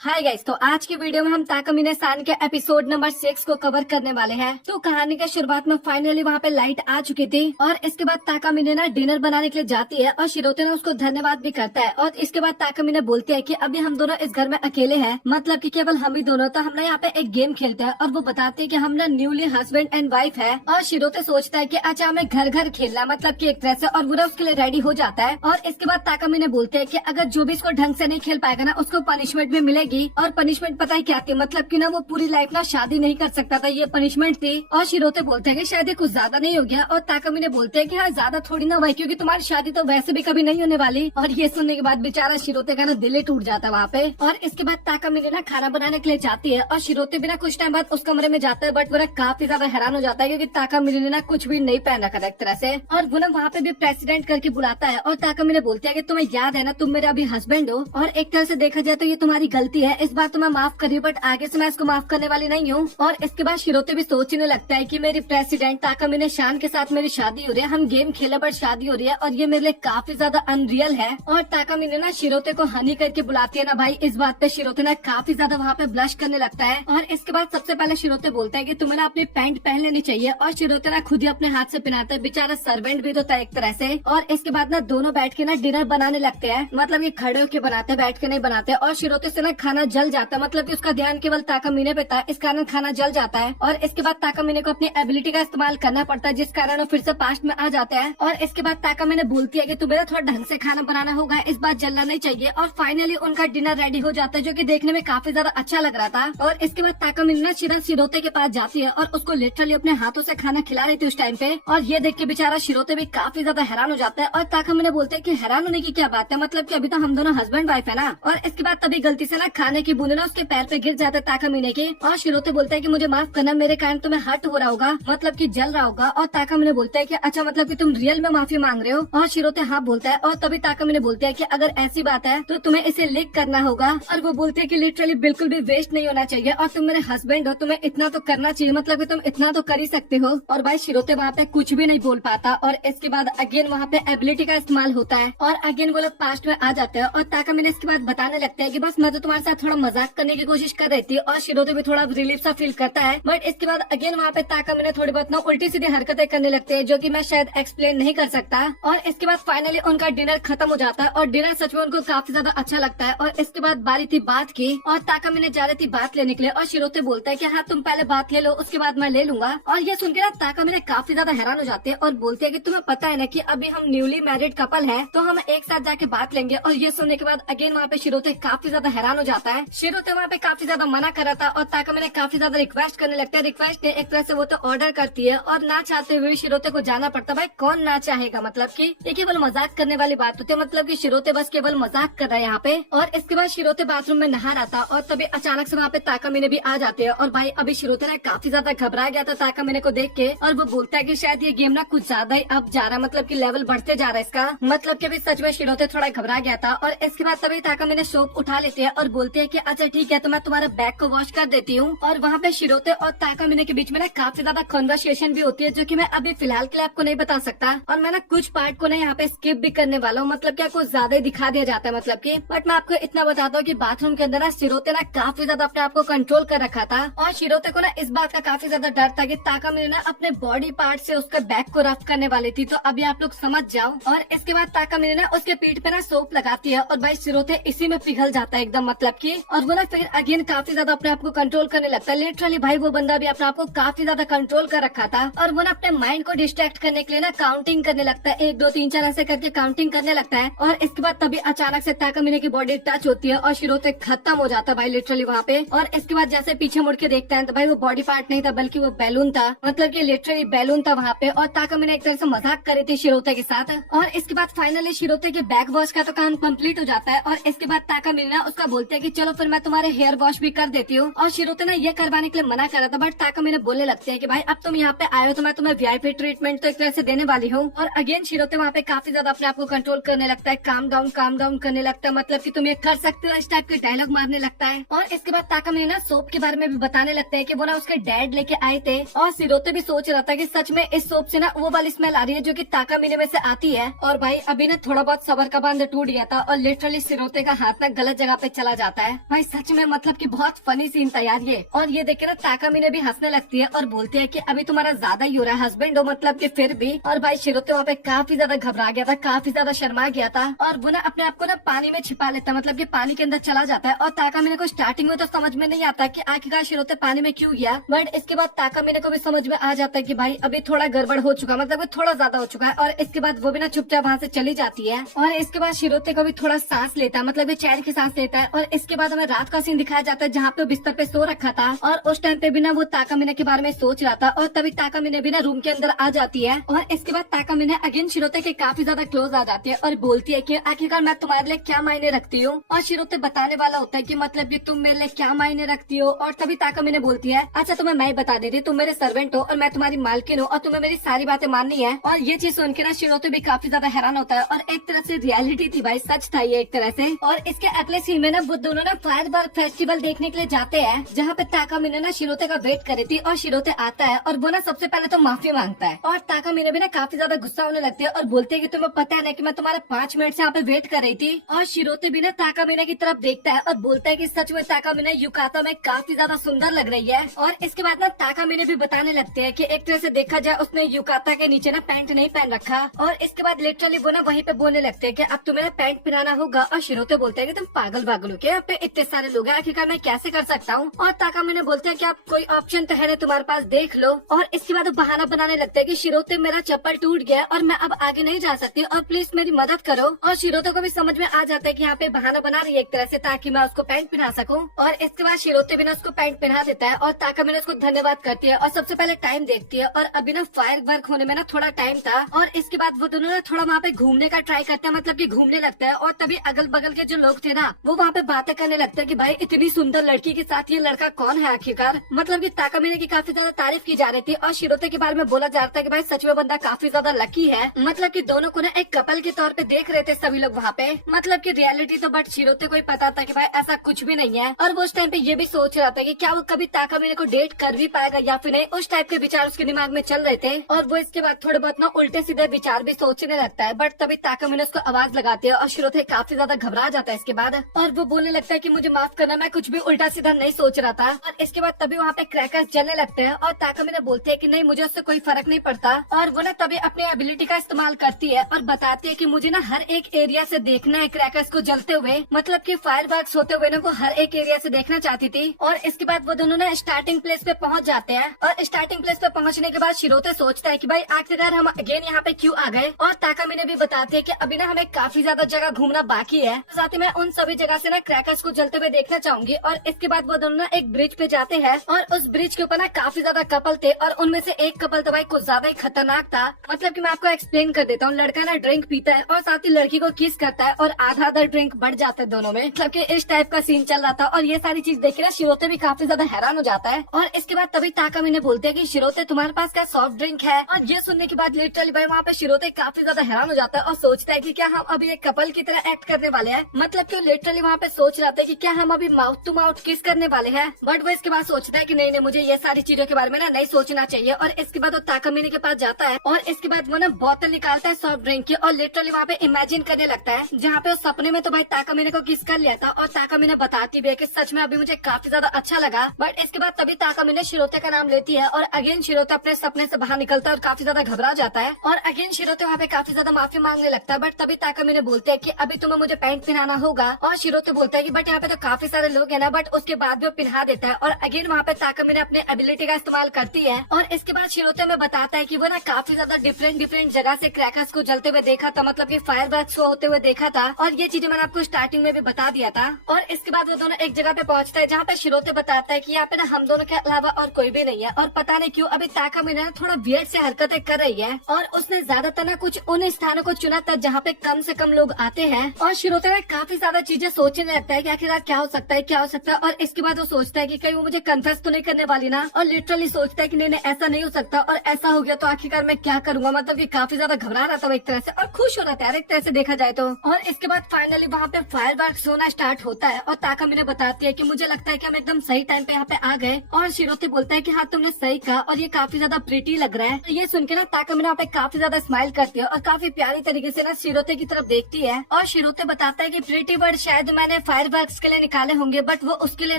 Hi guys, तो आज की वीडियो में हम ताकामिने सान के एपिसोड नंबर 6 को कवर करने वाले हैं। तो कहानी के शुरुआत में फाइनली वहाँ पे लाइट आ चुकी थी और इसके बाद ताकामिने ना डिनर बनाने के लिए जाती है और शिरोते ने उसको धन्यवाद भी करता है। और इसके बाद ताकामिने बोलती है कि अभी हम दोनों इस घर में अकेले हैं, मतलब कि केवल हम ही दोनों, तो हम ना यहाँ पे एक गेम खेलते हैं। और वो बताती है कि हम ना न्यूली हस्बैंड एंड वाइफ है। और शिरोते सोचता है कि अच्छा हमें घर घर खेलना, मतलब की एक तरह से, और वो उसके लिए रेडी हो जाता है। और इसके बाद ताकामिने बोलते है की अगर जो भी इसको ढंग से नहीं खेल पाएगा ना, उसको पनिशमेंट भी मिलेगी। और पनिशमेंट पता है क्या थी, मतलब कि ना वो पूरी लाइफ ना शादी नहीं कर सकता था, ये पनिशमेंट थी। और शिरोते बोलते हैं कि शायद ये कुछ ज्यादा नहीं हो गया। और ताकामिने बोलते हैं कि हाँ ज्यादा थोड़ी ना हुआ, क्योंकि तुम्हारी शादी तो वैसे भी कभी नहीं होने वाली। और ये सुनने के बाद बेचारा शिरोते का ना दिल ही टूट जाता है वहाँ पे। और इसके बाद ताकामिने ना खाना बनाने के लिए जाती है और शिरोते भी ना कुछ टाइम बाद उस कमरे में जाता है। बट वो ना काफी ज्यादा हैरान हो जाता है क्योंकि ताकामिने ने ना कुछ भी नहीं पहन रखा था एक तरह से। और वो ना वहाँ पे भी प्रेसिडेंट करके बुलाता है और ताकामिने बोलते हैं कि तुम्हें याद है ना, तुम मेरा अभी हस्बैंड हो और एक तरह से देखा जाए तो ये तुम्हारी गलती है, इस बार तुम्हें माफ करी, बट आगे से मैं इसको माफ करने वाली नहीं हूँ। और इसके बाद शिरोते भी सोचने लगता है कि मेरी प्रेसिडेंट ताकामिने सान के साथ मेरी शादी हो रही है, हम गेम खेले बट शादी हो रही है और ये मेरे लिए काफी ज्यादा अनरियल है। और ताकामिने ना शिरोते को हनी करके बुलाती है ना भाई, इस बात पे शिरोते ना काफी ज्यादा वहाँ पे ब्लश करने लगता है। और इसके बाद सबसे पहले शिरोते बोलता है कि तुम्हें ना अपनी पैंट पहन लेनी चाहिए। और शिरोते ना खुद ही अपने हाथ से पहनाता है, बेचारा सर्वेंट भी तो था एक तरह से। और इसके बाद ना दोनों बैठ के ना डिनर बनाने लगते हैं, मतलब ये खड़े होके बनाते हैं, बैठ के नहीं बनाते। और शिरोते से ना खाना जल जाता है, मतलब कि उसका ध्यान केवल ताकामिने पे था, इस कारण खाना जल जाता है। और इसके बाद ताकामिने को अपनी एबिलिटी का इस्तेमाल करना पड़ता है, जिस कारण वो फिर से पास्ट में आ जाता है। और इसके बाद ताकामिने बोलती है कि तुम्हें थोड़ा ढंग से खाना बनाना होगा, इस बार जलना नहीं चाहिए। और फाइनली उनका डिनर रेडी हो जाता है, जो कि देखने में काफी ज्यादा अच्छा लग रहा था। और इसके बाद ताकामिने ना सीधा शिरोते के पास जाती है और उसको लिटरली अपने हाथों से खाना खिला रही थी उस टाइम पे। और ये देख के बेचारा शिरोते भी काफी ज्यादा हैरान हो जाता है। और ताकामिने बोलते हैं कि हैरान होने की क्या बात है, मतलब कि अभी तो हम दोनों हस्बैंड वाइफ है ना। और इसके बाद तभी गलती से ना खाने की बूंद ना उसके पैर पे गिर जाता है ताकामिने के। और शिरोते बोलता है कि मुझे माफ करना, मेरे कारण तुम्हें हर्ट हो रहा होगा, मतलब कि जल रहा होगा। और ताकामिने बोलता है कि अच्छा मतलब कि तुम रियल में माफी मांग रहे हो। और शिरोते हाँ बोलता है। और तभी ताकामिने बोलते हैं कि अगर ऐसी बात है तो तुम्हें इसे लिख करना होगा। और वो बोलते हैं कि लिटरली बिल्कुल भी वेस्ट नहीं होना चाहिए और तुम मेरे हस्बैंड हो, तुम्हें इतना तो करना चाहिए, मतलब कि तुम इतना तो कर ही सकते हो। और भाई शिरोते वहाँ पे कुछ भी नहीं बोल पाता। और इसके बाद अगेन वहाँ पे एबिलिटी का इस्तेमाल होता है और अगेन वो लोग पास्ट में आ जाते हैं। और ताकामिने इसके बाद बताने लगते हैं कि बस मैं तो तुम्हारे साथ थोड़ा मजाक करने की कोशिश कर रही थी। और शिरोते भी थोड़ा रिलीफ सा फील करता है। बट इसके बाद अगेन वहाँ पे ताकामिने थोड़ी बहुत ना उल्टी सीधी हरकतें करने लगते हैं, जो कि मैं शायद एक्सप्लेन नहीं कर सकता। और इसके बाद फाइनली उनका डिनर खत्म हो जाता है और डिनर सच में उनको काफी ज्यादा अच्छा लगता है। और इसके बाद बारी थी बात की और ताकामिने जा रही थी बात लेने के लिए। और शिरोते बोलता है कि हाँ तुम पहले बात ले लो, उसके बाद मैं ले लूंगा। और ये सुन के ना ताकामिने काफी ज्यादा हैरान हो जाते हैं और बोलते हैं कि तुम्हें पता है ना कि अभी हम न्यूली मैरिड कपल है, तो हम एक साथ जाके बात लेंगे। और ये सुनने के बाद अगेन वहाँ पे शिरोते काफी ज्यादा हैरान हो जाता है। शिरोते वहाँ पे काफी ज्यादा मना कर रहा था और ताकामिने काफी ज्यादा रिक्वेस्ट करने लगता है। रिक्वेस्ट ने एक तरह से वो तो ऑर्डर करती है और ना चाहते हुए शिरोते को जाना पड़ता। भाई कौन ना चाहेगा, मतलब कि ये केवल मजाक करने वाली बात होती है, मतलब कि शिरोते बस केवल मजाक कर रहा है यहाँ पे। और इसके बाद शिरोते बाथरूम में नहा रहा था और तभी अचानक से वहाँ पे ताकामिने भी आ जाते हैं। और भाई अभी शिरोते ना काफी ज्यादा घबरा गया था ताकामिने को देख के। और वो बोलता है कि शायद ये गेम ना कुछ ज्यादा ही अब जा रहा है, मतलब कि लेवल बढ़ते जा रहा है इसका, मतलब कि अभी सच में शिरोते थोड़ा घबरा गया था। और इसके बाद तभी ताकामिने सोप उठा लेते हैं और बोलते हैं कि अच्छा ठीक है, तो मैं तुम्हारा बैग को वॉश कर देती हूँ। और वहाँ पे शिरोते और ताकामिने के बीच में ना काफी ज्यादा कन्वर्सेशन भी होती है, जो कि मैं अभी फिलहाल के लिए आपको नहीं बता सकता। और मैं ना कुछ पार्ट को ना यहाँ पे स्किप भी करने वाला हूँ, मतलब क्या कुछ ज्यादा ही दिखा दिया जाता है, मतलब कि। बट मैं आपको इतना बताता हूँ कि बाथरूम के अंदर ना शिरोते ना काफी ज्यादा अपने आप को कंट्रोल कर रखा था। और शिरोते को ना इस बात का काफी ज्यादा डर था कि ताकामिने ना अपने बॉडी पार्ट से उसके बैक को रफ करने वाली थी, तो अभी आप लोग समझ जाओ। और इसके बाद ताकामिने ना उसके पीठ पे ना सोप लगाती है और भाई शिरोते इसी में पिघल जाता है एकदम, मतलब की। और वो ना फिर अगेन काफी ज्यादा अपने आप को कंट्रोल करने लगता है। लिटरली भाई वो बंदा भी अपने आप को काफी ज्यादा कंट्रोल कर रखा था। और वो ना अपने माइंड को डिस्ट्रैक्ट करने के लिए ना काउंटिंग करने लगता है, 1 2 3 4 ऐसे करके काउंटिंग करने लगता है। और इसके बाद तभी अचानक से ताकामिने की बॉडी टच होती है और शिरोते खत्म हो जाता है भाई लिटरली वहाँ पे। और इसके बाद जैसे पीछे मुड़ के देखता है तो भाई वो बॉडी पार्ट नहीं था, बल्कि वो बैलून था, मतलब कि लिटरली बैलून था वहाँ पे। और ताकामिने एक तरह से मजाक कर रही थी शिरोते के साथ। और इसके बाद फाइनली शिरोते के बैक वॉश का तो काम कंप्लीट हो जाता है। और इसके बाद ताकामिने ना उसका बोलते हैं कि चलो फिर मैं तुम्हारे हेयर वॉश भी कर देती हूँ। और शिरोते ना ये करवाने के लिए मना कर रहा था, बट ताकामिने बोलने लगते हैं कि भाई अब तुम यहाँ पे आए हो तो मैं तुम्हें वीआईपी ट्रीटमेंट तो एक तरह से देने वाली हूँ। और अगेन शिरोते वहाँ पे काफी ज्यादा अपने आप को कंट्रोल करने लगता है, काम डाउन करने लगता है, मतलब कि तुम ये कर सकते हो, इस टाइप के डायलॉग मारने लगता है। और इसके बाद ताकामिने ना सोप के बारे में भी बताने लगता है कि वो ना उसके डैड लेके आए थे। और शिरोते भी सोच रहा था कि सच में इस सोप से ना वो वाली स्मेल आ रही है जो कि ताकामिने में से आती है। और भाई अभी ना थोड़ा बहुत सबर का बांध टूट गया था और लिटरली शिरोते का हाथ ना गलत जगह पे चला जाता जाता है। भाई सच में मतलब कि बहुत फनी सीन था यार ये। और ये देख के ना ताकामिने भी हंसने लगती है और बोलती है कि अभी तुम्हारा ज्यादा ही हो रहा है हस्बैंड हो मतलब कि फिर भी। और भाई शिरोते वहाँ पे काफी ज्यादा घबरा गया था, काफी ज्यादा शर्मा गया था और वो ना अपने आप को ना पानी में छिपा लेता है, मतलब कि पानी के अंदर चला जाता है। और ताकामिने को स्टार्टिंग में तो समझ में नहीं आता कि आखिरकार शिरोते पानी में क्यों गया, बट इसके बाद ताकामिने को भी समझ में आ जाता है कि भाई अभी थोड़ा गड़बड़ हो चुका, मतलब थोड़ा ज्यादा हो चुका है। और इसके बाद वो भी ना चुपचाप वहाँ से चली जाती है। और इसके बाद शिरोते को भी थोड़ा सांस लेता है, मतलब चैन की सांस लेता है। और इसके बाद हमें रात का सीन दिखाया जाता है जहाँ पे बिस्तर पे सो रखा था और उस टाइम पे भी ना वो ताकामिने के बारे में सोच रहा था। और तभी ताकामिने भी ना रूम के अंदर आ जाती है। और इसके बाद ताकामिने अगेन शिरोते के काफी ज्यादा क्लोज आ जाती है और बोलती है कि आखिरकार मैं तुम्हारे लिए क्या मायने रखती हूँ। और शिरोते बताने वाला होता है कि मतलब कि तुम मेरे लिए क्या मायने रखती हो। और तभी ताकामिने बोलती है अच्छा तुम्हें मैं बता देती हूँ, तुम मेरे सर्वेंट हो और मैं तुम्हारी मालकिन हूँ और तुम्हें मेरी सारी बातें माननी है। और ये चीज सुन के ना शिरोते भी काफी ज्यादा हैरान होता है और एक तरह से रियलिटी थी भाई, सच था ये एक तरह से। और इसके अगले सीन में ना वो दोनों ना फायरवर्क फेस्टिवल देखने के लिए जाते हैं जहाँ पे ताकामिने ना शिरोते का वेट कर रही थी। और शिरोते आता है और वो ना सबसे पहले तो माफी मांगता है और ताकामिने भी ना काफी ज्यादा गुस्सा होने लगती है और बोलते है कि तुम्हें पता है ना कि मैं तुम्हारे 5 मिनट से यहाँ पे वेट कर रही थी। और शिरोते भी ना ताकामिने की तरफ देखता है और बोलता है कि सच में ताकामिने युकाता में काफी ज्यादा सुंदर लग रही है। और इसके बाद ना ताकामिने भी बताने लगते हैं कि एक तरह से देखा जाए उसने युकाता के नीचे ना पैंट नहीं पहन रखा। और इसके बाद लिटरली वो ना वहीं पे बोलने लगते हैं कि अब तुम्हें ना पैंट पहनाना होगा। और शिरोते बोलते हैं कि तुम पागल हो क्या, यहाँ पे इतने सारे लोग हैं, आखिरकार मैं कैसे कर सकता हूँ। और ताकामिने बोलते हैं कि आप कोई ऑप्शन तो है ना तुम्हारे पास, देख लो। और इसके बाद वो बहाना बनाने लगते हैं कि शिरोते मेरा चप्पल टूट गया और मैं अब आगे नहीं जा सकती और प्लीज मेरी मदद करो। और शिरोते को भी समझ में आ जाता है कि यहाँ पे बहाना बना रही है एक तरह से ताकि मैं उसको पैंट पहना सकूं। और इसके बाद शिरोते भी ना उसको पैंट पहना देता है और ताकामिने उसको धन्यवाद करती है और सबसे पहले टाइम देखती है। और अभी ना फायर वर्क होने में ना थोड़ा टाइम था और इसके बाद वो दोनों ना थोड़ा वहाँ पे घूमने का ट्राई करते हैं, मतलब कि घूमने लगता है। और तभी अगल बगल के जो लोग थे ना वो वहाँ पे बातें करने लगते हैं कि भाई इतनी सुंदर लड़की के साथ ये लड़का कौन है आखिरकार, मतलब कि ताकामिने की काफी ज्यादा तारीफ की जा रही थी। और शिरोते के बारे में बोला जा रहा था कि भाई सच में बंदा काफी ज्यादा लकी है, मतलब कि दोनों को ना एक कपल के तौर पे देख रहे थे सभी लोग वहाँ पे, मतलब कि रियलिटी तो बट शिरोते को ही पता था कि भाई ऐसा कुछ भी नहीं है। और वो उस टाइम पे ये भी सोच रहा था कि क्या वो कभी ताकामिने को डेट कर भी पाएगा या फिर नहीं, उस टाइप के विचार उसके दिमाग में चल रहे थे। और वो इसके बाद थोड़े बहुत ना उल्टे सीधे विचार भी सोचने लगता है। बट तभी ताकामिने उसको आवाज लगाती है और शिरोते काफी ज्यादा घबरा जाता है इसके बाद। और वो बोलने लगता है कि मुझे माफ करना, मैं कुछ भी उल्टा सीधा नहीं सोच रहा था। और इसके बाद तभी वहाँ पे क्रैकर्स जलने लगते हैं और ताकामिने बोलते हैं कि नहीं मुझे उससे कोई फर्क नहीं पड़ता। और वो ना तभी अपनी एबिलिटी का इस्तेमाल करती है और बताती है कि मुझे ना हर एक एरिया से देखना है क्रैकर्स को जलते हुए, मतलब कि फायर वर्क्स होते हुए ना वो हर एक एरिया से देखना चाहती थी। और इसके बाद वो दोनों ना स्टार्टिंग प्लेस पे पहुंच जाते हैं। और स्टार्टिंग प्लेस पे पहुंचने के बाद शिरोते सोचता है कि भाई आखिरकार हम अगेन यहाँ पे क्यों आ गए। और ताकामिने भी बताती है कि अभी ना हमें काफी ज्यादा जगह घूमना बाकी है, साथ ही मैं उन सभी जगह से ना क्रैकर्स को जलते हुए देखना चाहूंगी। और इसके बाद वो दोनों ना एक ब्रिज पे जाते हैं और उस ब्रिज के ऊपर ना काफी ज्यादा कपल थे और उनमें से एक कपल तो भाई कुछ ज्यादा ही खतरनाक था। मतलब कि मैं आपको एक्सप्लेन कर देता हूँ, लड़का ना ड्रिंक पीता है और साथ ही लड़की को किस करता है और आधा आधा ड्रिंक बढ़ जाता है दोनों में, मतलब कि इस टाइप का सीन चल रहा था। और ये सारी चीज देख के ना शिरोते भी काफी ज्यादा हैरान हो जाता है। और इसके बाद तभी ताकामिने बोलते हैं कि शिरोते तुम्हारे पास क्या सॉफ्ट ड्रिंक है। और ये सुनने के बाद लिटरली भाई वहाँ पे शिरोते काफी ज्यादा हैरान हो जाता है और सोचता है कि क्या हम अभी एक कपल की तरह एक्ट करने वाले हैं, मतलब कि लिटरली वहाँ पे सोच रहा था कि क्या हम अभी माउथ टू माउथ किस करने वाले हैं। बट वो इसके बाद सोचता है कि नहीं नहीं मुझे ये सारी चीजों के बारे में ना नहीं सोचना चाहिए। और इसके बाद वो ताकामिने के पास जाता है और इसके बाद वो ना बोतल निकालता है सॉफ्ट ड्रिंक की और लिटरली वहाँ पे इमेजिन करने लगता है, जहाँ पे उस सपने में तो भाई ताकामिने को किस कर लिया था। और ताकामिने बताती भी है कि सच में अभी मुझे काफी ज्यादा अच्छा लगा। बट इसके बाद तभी ताकामिने शिरोते का नाम लेती है और अगेन शिरोते अपने सपने से बाहर निकलता है और काफी ज्यादा घबरा जाता है। और अगेन शिरोते वहाँ पे काफी ज्यादा माफी मांगने लगता है। बट तभी ताकामिने बोलते हैं कि अभी तुम्हें मुझे पैंट पहनाना होगा। और शिरोते बोलता है कि बट यहाँ पे तो काफी सारे लोग हैं ना, बट उसके बाद भी वो पहना देता है। और अगेन वहाँ पे ताकामिने अपने एबिलिटी का इस्तेमाल करती है और इसके बाद शिरोते में बताता है कि वो ना काफी ज्यादा डिफरेंट जगह से क्रैकर्स को जलते हुए देखा था, मतलब कि फायर वर्क्स होते हुए देखा था। और ये चीजें मैंने आपको स्टार्टिंग में भी बता दिया था। और इसके बाद वो दोनों एक जगह पे पहुंचता है जहाँ पे शिरोते बताता है कि यहाँ पे ना हम दोनों के अलावा और कोई भी नहीं है। और पता नहीं क्यों अभी ताकामिने ना थोड़ा वियर्ड से हरकतें कर रही है और उसने ज्यादातर ना कुछ उन स्थानों को चुना था जहाँ पे कम से कम लोग आते हैं। और शिरोते ना काफी ज्यादा चीजें सोचने लगता है कि आखिरकार क्या हो सकता है क्या हो सकता है। और इसके बाद वो सोचता है कि कहीं वो मुझे कन्फेस तो नहीं करने वाली ना। और लिटरली सोचता है कि नहीं ऐसा नहीं हो सकता और ऐसा हो गया तो आखिरकार मैं क्या करूंगा, मतलब कि काफी ज्यादा घबरा रहा था वो एक तरह से और खुश हो रहा था एक तरह से देखा जाए तो। और इसके बाद फाइनली वहाँ पे फायर वर्क्स होना स्टार्ट होता है और ताकामिने बताती है कि मुझे लगता है कि हम एकदम सही टाइम पे यहाँ पे आ गए। और शिरोते बोलता है कि हाँ तुमने सही कहा और ये काफी ज्यादा प्रिटी लग रहा है। तो ये सुन के ना ताकामिने वहाँ पे काफी ज्यादा स्माइल करती है और काफी प्यारी तरीके से ना शिरोते की तरफ देखती है। और शिरोते बताता है कि प्रिटी वर्ड शायद मैंने फायर वर्क्स के लिए निकाले होंगे, बट वो उसके लिए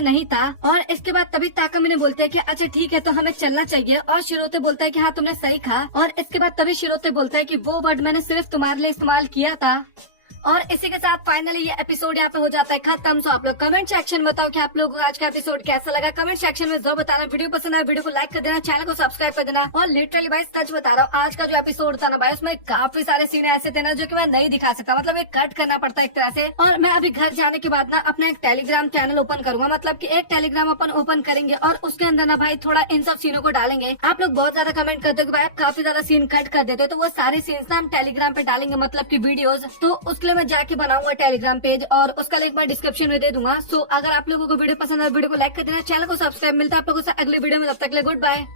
नहीं था। और इसके बाद तभी ताकामिने बोलते हैं कि अच्छा ठीक है तो हमें चलना चाहिए, और शिरोते बोलता है कि हाँ तुमने सही कहा। और इसके बाद तभी शिरोते बोलता है कि वो वर्ड मैंने सिर्फ तुम्हारे लिए इस्तेमाल किया था। और इसी के साथ फाइनली ये एपिसोड यहाँ पे हो जाता है खत्म। सो आप लोग कमेंट सेक्शन में बताओ कि आप लोगों को आज का एपिसोड कैसा लगा। कमेंट सेक्शन में जरूर बताना। वीडियो पसंद आए वीडियो को लाइक कर देना, चैनल को सब्सक्राइब कर देना। और लिटरली भाई सच बता रहा हूँ, आज का जो एपिसोड था ना भाई, उसमें काफी सारे सीन ऐसे थे ना जो कि मैं नहीं दिखा सकता, मतलब एक कट करना पड़ता एक तरह से। और मैं अभी घर जाने के बाद ना अपना एक टेलीग्राम चैनल ओपन करूंगा, मतलब की एक टेलीग्राम अपन ओपन करेंगे और उसके अंदर ना भाई थोड़ा इन सब सीनों को डालेंगे। आप लोग बहुत ज्यादा कमेंट करते हो कि भाई आप काफी ज्यादा सीन कट कर देते हो, तो वो सारे सीन्स ना हम टेलीग्राम पे डालेंगे, मतलब की वीडियोज। तो उसके लिए मैं जाके बनाऊंगा टेलीग्राम पेज, और उसका लिंक मैं डिस्क्रिप्शन में दे दूंगा। सो अगर आप लोगों को वीडियो पसंद है वीडियो को लाइक कर देना, चैनल को सब्सक्राइब। मिलता है आप लोगों से अगले वीडियो में, तब तक के लिए गुड बाय।